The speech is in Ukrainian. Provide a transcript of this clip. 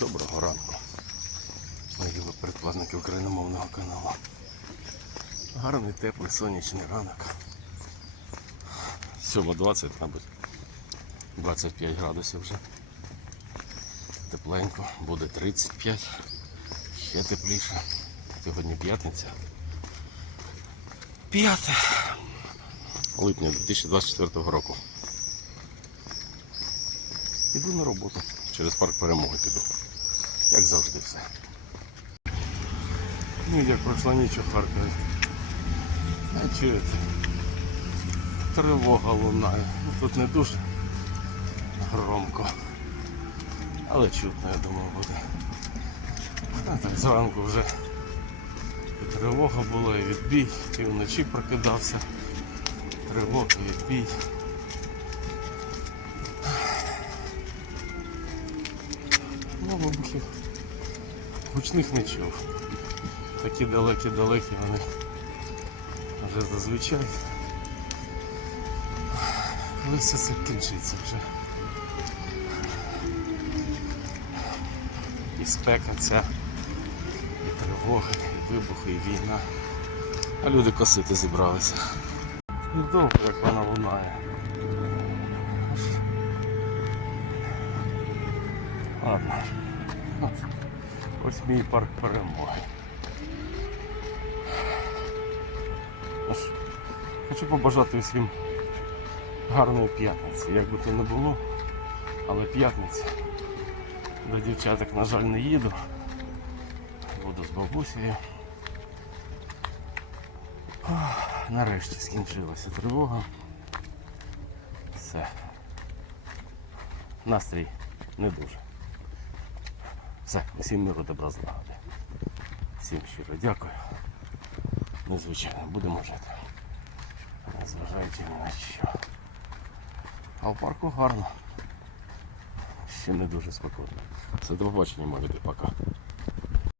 Доброго ранку. Мої любі предплатники україномовного каналу. Гарний теплий сонячний ранок. 7.20, мабуть. 25 градусів вже. Тепленько, буде 35. Ще тепліше. Сьогодні п'ятниця. 5 липня 2024 року. Іду на роботу. Через парк перемоги піду. Як завжди все. Ну, як пройшла ніч у Харкові. А чуєте? Тривога лунає. Ну, Тут не дуже громко. Але чутно, я думаю, буде. А так зранку вже і тривога була, і відбій, і вночі прокидався. Тривога, відбій. Вибухів гучних не чув. Такі далекі-далекі вони вже зазвичай. Коли все це кінчиться вже. І спека ця, і тривога, і вибухи, і війна. А люди косити зібралися. І довго як вона лунає. Ладно. Ось мій парк перемоги. Хочу побажати усім гарної п'ятниці. Як би то не було, але п'ятниця. До дівчаток, на жаль, не їду. Буду з бабусею. Нарешті скінчилася тривога. Все. Настрій не дуже. Все, усім миру добра злагоди. Всім щиро дякую. Незвичайно, будемо жити. Незважаючи ні на що. А в парку гарно. Ще не дуже спокійно. Все, до побачення, мої люди, пока.